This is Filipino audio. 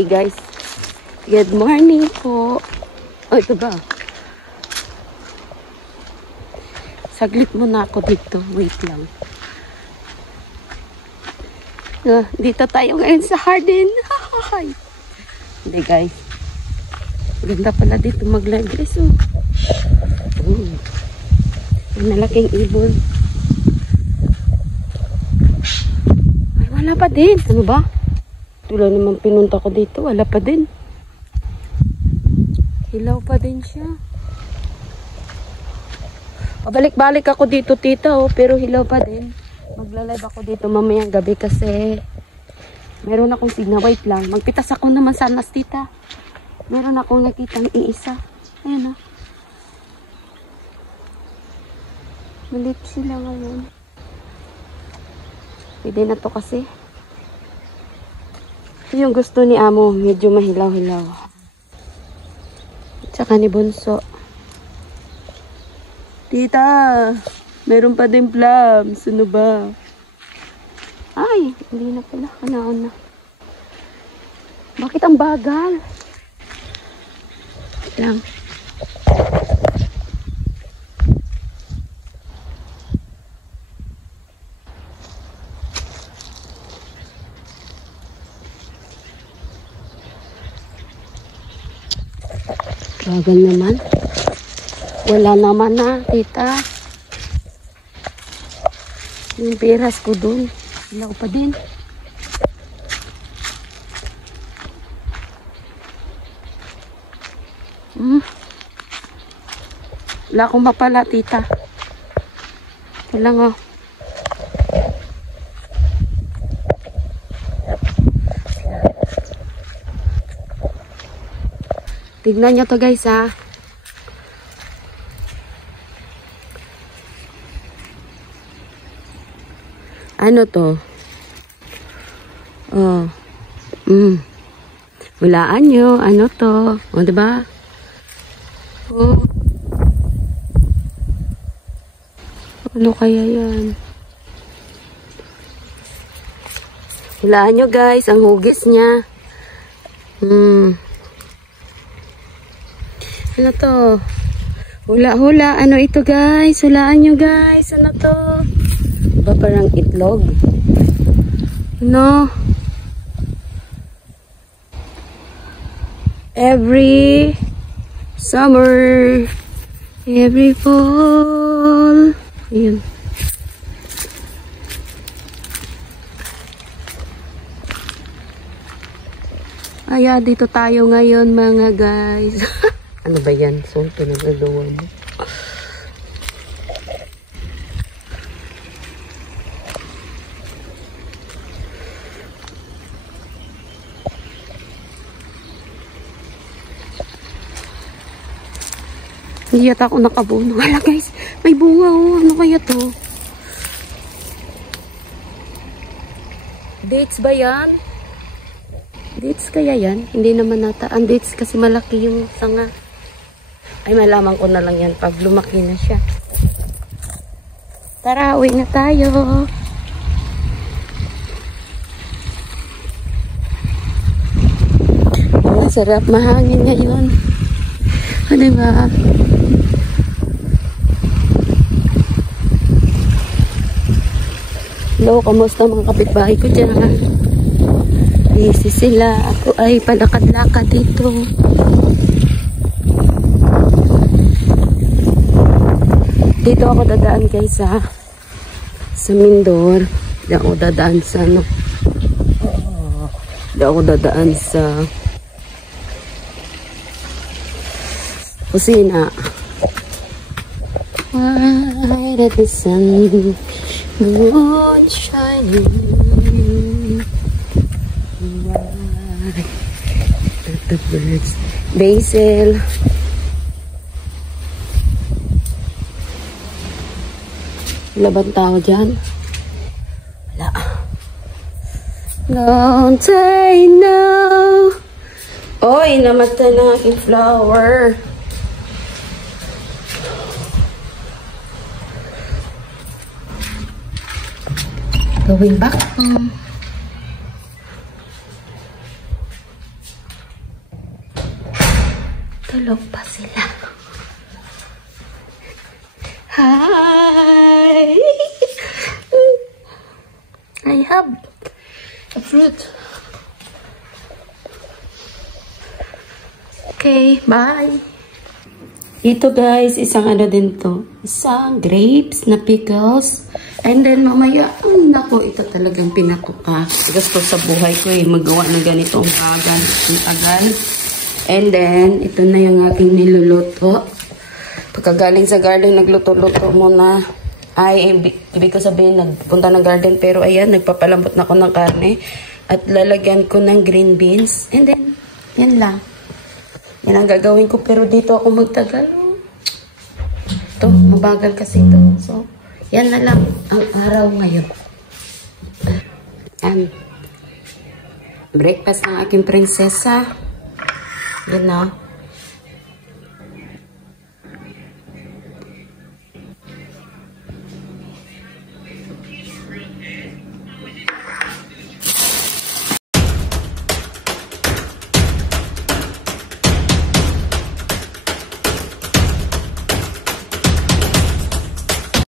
Hey guys, good morning po. Oh, ito ba? Saglit muna ako dito. Wait lang. Dito tayo ngayon sa Hardin. Hindi guys. Ganda pala dito mag-live guys. Malaking ibon. Ay, wala pa din. Ano ba? Tulad naman pinunta ko dito. Wala pa din. Hilaw pa din siya. Pabalik-balik ako dito tita pero hilaw pa din. Magla-live ako dito mamayang gabi kasi meron akong signal. Wait lang. Magpitas ako naman sana tita. Meron akong nakitang iisa. Ayan o. Malit sila ngayon. Pwede na to kasi. Ito yung gusto ni amo. Medyo mahilaw-hilaw. Tsaka ni Bunso. Tita, meron pa din plums. Ano ba? Ay, hindi na pala. Kanaon na. Bakit ang bagal? Lang. Bagal naman. Wala naman na, tita. Yung peras ko dun. Hilaw pa din. Wala akong mapala, tita. Wala nga. Tignan nyo to guys ha. Ano to? Oh. Hulaan nyo. Ano to? O, diba? Oh. Ano kaya yan? Hulaan nyo guys. Ang hugis niya. Ano to? Hula-hula. Ano ito guys? Hulaan nyo guys. Ano to? Diba parang itlog? Ano? Every summer, every fall. Ayan. Aya, dito tayo ngayon mga guys. Ano ba yan? So, pinagagawa mo. Hindi yata ako nakabuno. Hala guys, may bunga oh. Ano kaya to? Dates ba yan? Dates kaya yan? Hindi naman nata. Ang dates kasi malaki yung sanga. Ay, malaman ko na lang yan pag lumaki na siya. Tara, uwi na tayo. Sarap mahangin ngayon. O, diba? Hello, kamusta mga kapitbahay ko dyan? Busy sila. Ako ay palakad-lakad dito. Dito ako dadaan guys sa Mindor. Hindi ako dadaan sa ano. Hindi ako dadaan sa kusina. Why did the sun go on shining? Why did the birds basil? Wala bang tao dyan? Wala. Don't I know? Oy, namatay na aking flower. Going back home. Hi! I have a fruit. Okay, bye! Ito guys, isang ano din to. Isang grapes na pickles. And then mamaya, nako, ito talagang pinatuka. Gusto sa buhay ko magawa ng ganito ang tagal. And then, ito na yung aking niluluto. Pagkagaling sa garden, nagluto-luto muna. Ay, ibig ko sabihin, nagpunta ng garden. Pero ayan, nagpapalambot na ako ng karne. At lalagyan ko ng green beans. And then, yan lang. Yan ang gagawin ko. Pero dito ako magtagal. Ito, mabagal kasi ito. So, yan na lang ang araw ngayon. And, breakfast ng aking prinsesa. Yan na.